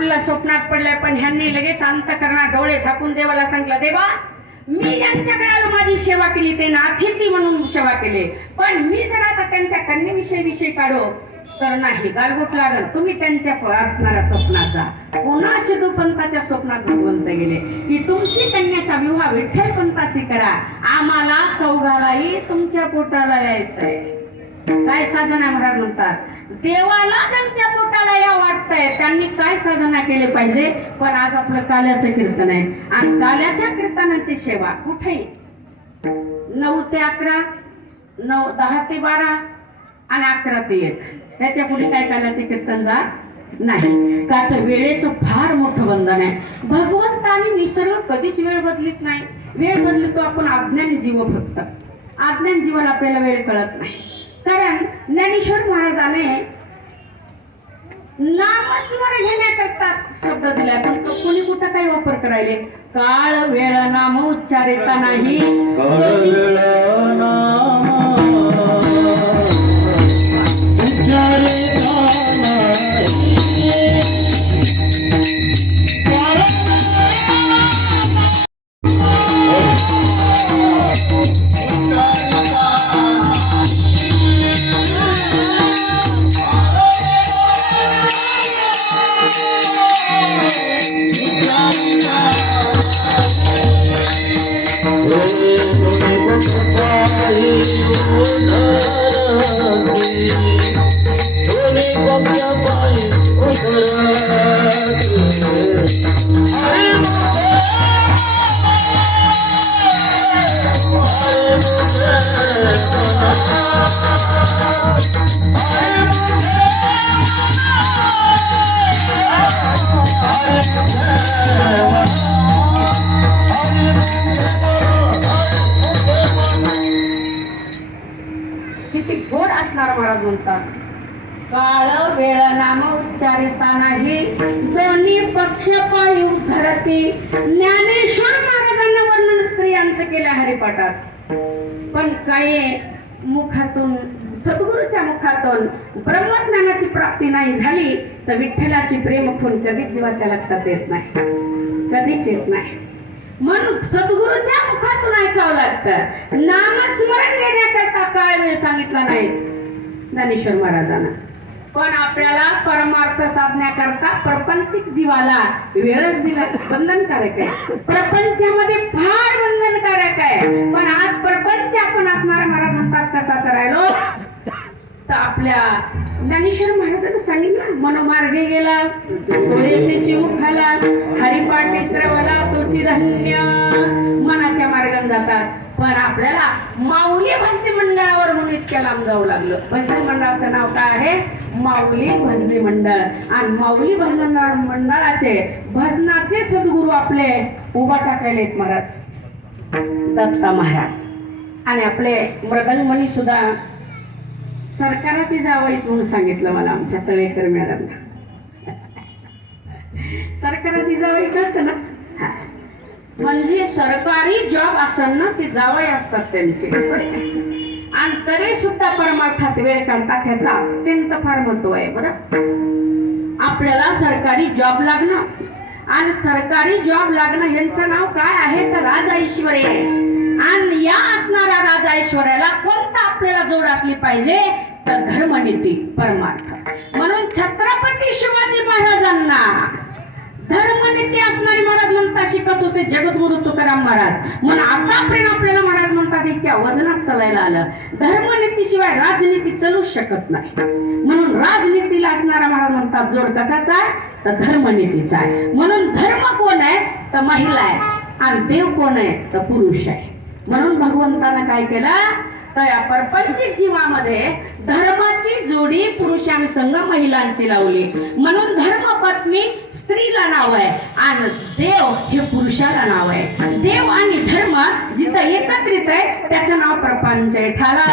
स्वप्नात पडलाय पण ह्यांनी लगेच अंतकरणात डोळे झाकून देवाला सांगितलं देवा मी ज्यांच्याकडे आलो माझी सेवा केली ते नाथिती म्हणून सेवा केली. पण मी जर आता त्यांच्या कन्येविषयी विषय काढो तर नाही गालबोट लागल. तुम्ही त्यांच्या असणाऱ्या स्वप्नाचा पुन्हा सिद्धू स्वप्नात भगवंत गेले. की तुमची कन्याचा विवाह विठ्ठल पंताशी करा. आम्हाला चौघालाही तुमच्या पोटाला यायचंय. काय साधना महाराज म्हणतात? देवाला त्यांच्या पोटाला या वाटतंय त्यांनी काय साधना केली पाहिजे? पण आज आपलं काल्याचं कीर्तन आहे. आणि काल्याच्या कीर्तनाची सेवा कुठे? नऊ ते अकरा नऊ दहा ते बारा आणि अकरा ते एक. त्याच्या पुढे काय काल्याचे कीर्तन जात नाही. का तर वेळेचं फार मोठं बंधन आहे. भगवंत आणि निसर्ग कधीच वेळ बदलीत नाही. वेळ बदलतो आपण अज्ञानी जीव फक्त. अज्ञान जीवाला आपल्याला वेळ कळत नाही. कारण ज्ञानेश्वर महाराजाने नामस्मरण घेण्याकरता शब्द दिलाय पण तो कोणी कुठं काही वापर करायले? काळ वेळ नाम उच्चारिता नाही Oh, महाराज म्हणतात काळ वेळ नाम उच्चारिता नाही दोन्ही पक्ष पायू धरती ज्ञानेश्वर महाराजांना वर्णन स्त्रियांचं केलं हरिपाठात. पण काही मुखातून सद्गुरूच्या मुखातून ब्रह्मज्ञानाची प्राप्ती नाही झाली तर विठ्ठलाची प्रेम खून कधीच जीवाच्या लक्षात येत नाही. कधीच येत नाही. म्हणून सद्गुरूच्या मुखातून ऐकावं लागतं. नामस्मरण घेण्याकरता काळ वेळ सांगितला नाही. ज्ञानेश्वर महाराजांना. पण आपल्याला परमार्थ साधण्याकरता प्रपंचिक जीवाला वेळच दिला बंधनकारक आहे. प्रपंचामध्ये फार बंधनकारक आहे. पण आज प्रपंच आपण असणार महाराज म्हणतात कसा करायलो? तर आपल्या ज्ञानेश्वर महाराजांनी सांगितलं मनोमार्गे गेला तो येथे खाला हरिपाठी श्रवला तोची धन्य. मनाच्या मार्गाने जातात. पण आपल्याला माऊली भजनी मंडळावर म्हणून इतक्या लांब जाऊ लागलं. भजनी मंडळाचं नाव काय आहे? माऊली भजनी मंडळ. आणि माऊली भजन मंडळाचे भजनाचे सद्गुरू आपले उभा टाकलेले आहेत महाराज. दत्ता महाराज. आणि आपले मृदंगमणी सुद्धा सरकाराची जावईत म्हणून सांगितलं मला आमच्या तळेकर मॅडमला सरकाराची जावई कळतं ना म्हणजे सरकारी जॉब असताना ते जावई असतात त्यांचे. आणि तरी सुद्धा परमार्थात वेळ काढतात ह्याचा अत्यंत फार महत्त्व आहे बरं. आपल्याला सरकारी जॉब लागणं. आणि सरकारी जॉब लागणं यांचं नाव काय आहे? तर राज ऐश्वर्य आणि या असणाऱ्या राज ऐश्वर्याला कोणता आपल्याला जोड असली पाहिजे? तर धर्मनीती परमार्थ. म्हणून छत्रपती शिवाजी महाराजांना धर्मनीती असणार शिकत होते जगद्गुरु तुकाराम महाराज. म्हणून प्रेम आपल्याला महाराज म्हणतात इतक्या वजनात चालायला आलं. धर्मनीतीशिवाय राजनीती चलूच शकत नाही. म्हणून राजनीतीला असणारा महाराज म्हणतात जोड कसाचा आहे? तर धर्मनीतीचा आहे. म्हणून धर्म कोण आहे? तर महिला आहे. आणि देव कोण आहे? तर पुरुष आहे. म्हणून भगवंतानं काय केलं? तर या परपंचिक जीवामध्ये धर्माची जोडी पुरुषांसंग महिलांची लावली. म्हणून धर्मपत्नी स्त्रीला नाव आहे आणि देव हे पुरुषाला नाव आहे. देव आणि धर्म जिथं एकत्रित आहे त्याचं नाव प्रपंच आहे ठराव.